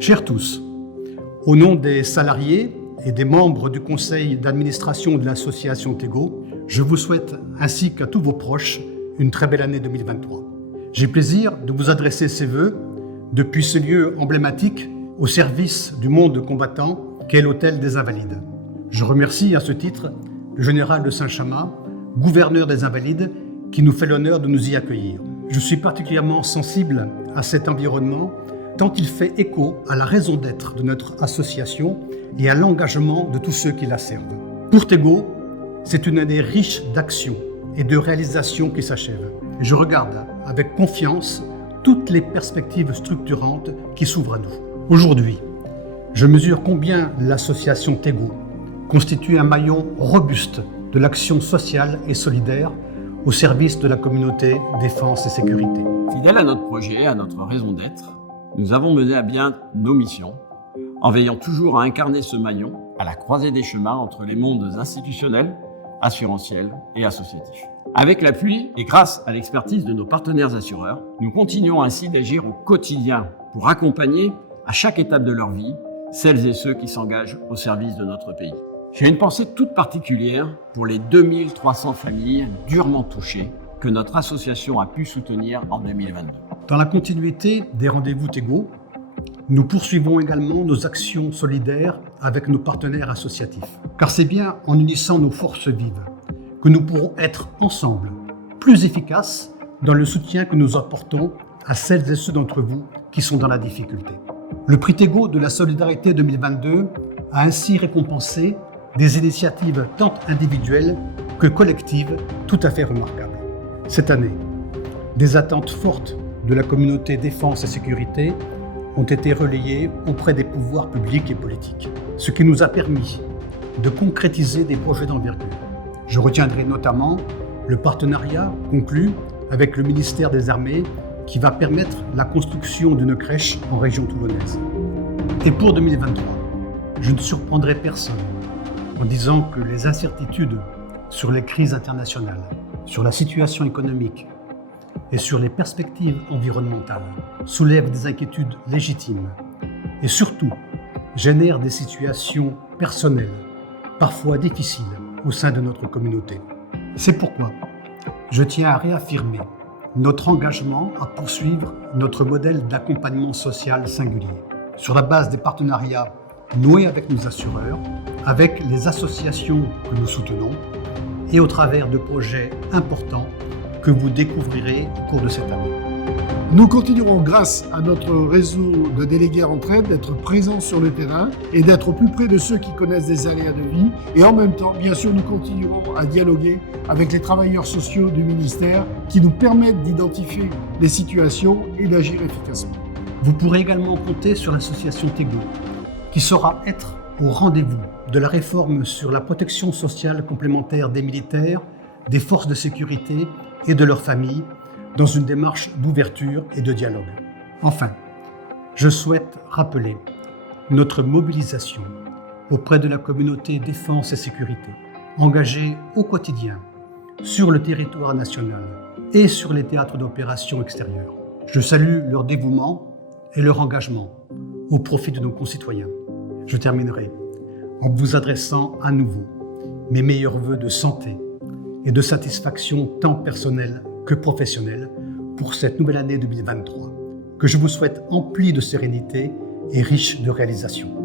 Chers tous, au nom des salariés et des membres du conseil d'administration de l'association Tego, je vous souhaite, ainsi qu'à tous vos proches, une très belle année 2023. J'ai plaisir de vous adresser ces vœux depuis ce lieu emblématique au service du monde combattant qu'est l'Hôtel des Invalides. Je remercie à ce titre le général de Saint-Chamas, gouverneur des Invalides, qui nous fait l'honneur de nous y accueillir. Je suis particulièrement sensible à cet environnement tant il fait écho à la raison d'être de notre association et à l'engagement de tous ceux qui la servent. Pour Tego, c'est une année riche d'actions et de réalisations qui s'achève. Je regarde avec confiance toutes les perspectives structurantes qui s'ouvrent à nous. Aujourd'hui, je mesure combien l'association Tego constitue un maillon robuste de l'action sociale et solidaire au service de la communauté défense et sécurité. Fidèle à notre projet, à notre raison d'être, nous avons mené à bien nos missions en veillant toujours à incarner ce maillon à la croisée des chemins entre les mondes institutionnels, assurantiels et associatifs. Avec l'appui et grâce à l'expertise de nos partenaires assureurs, nous continuons ainsi d'agir au quotidien pour accompagner à chaque étape de leur vie celles et ceux qui s'engagent au service de notre pays. J'ai une pensée toute particulière pour les 2300 familles durement touchées que notre association a pu soutenir en 2022. Dans la continuité des rendez-vous Tego, nous poursuivons également nos actions solidaires avec nos partenaires associatifs. Car c'est bien en unissant nos forces vives que nous pourrons être ensemble plus efficaces dans le soutien que nous apportons à celles et ceux d'entre vous qui sont dans la difficulté. Le prix Tego de la solidarité 2022 a ainsi récompensé des initiatives tant individuelles que collectives tout à fait remarquables. Cette année, des attentes fortes de la communauté défense et sécurité ont été relayées auprès des pouvoirs publics et politiques, ce qui nous a permis de concrétiser des projets d'envergure. Je retiendrai notamment le partenariat conclu avec le ministère des Armées qui va permettre la construction d'une crèche en région toulonnaise. Et pour 2023, je ne surprendrai personne en disant que les incertitudes sur les crises internationales, sur la situation économique et sur les perspectives environnementales soulèvent des inquiétudes légitimes et surtout génèrent des situations personnelles, parfois difficiles au sein de notre communauté. C'est pourquoi je tiens à réaffirmer notre engagement à poursuivre notre modèle d'accompagnement social singulier sur la base des partenariats noués avec nos assureurs, avec les associations que nous soutenons et au travers de projets importants que vous découvrirez au cours de cette année. Nous continuerons, grâce à notre réseau de délégués Entraide, d'être présents sur le terrain et d'être au plus près de ceux qui connaissent des aléas de vie. Et en même temps, bien sûr, nous continuerons à dialoguer avec les travailleurs sociaux du ministère qui nous permettent d'identifier les situations et d'agir efficacement. Vous pourrez également compter sur l'association Tego, qui saura être au rendez-vous de la réforme sur la protection sociale complémentaire des militaires, des forces de sécurité et de leurs familles, dans une démarche d'ouverture et de dialogue. Enfin, je souhaite rappeler notre mobilisation auprès de la communauté défense et sécurité, engagée au quotidien sur le territoire national et sur les théâtres d'opérations extérieures. Je salue leur dévouement et leur engagement au profit de nos concitoyens. Je terminerai en vous adressant à nouveau mes meilleurs vœux de santé et de satisfaction tant personnelle que professionnelle pour cette nouvelle année 2023, que je vous souhaite emplie de sérénité et riche de réalisations.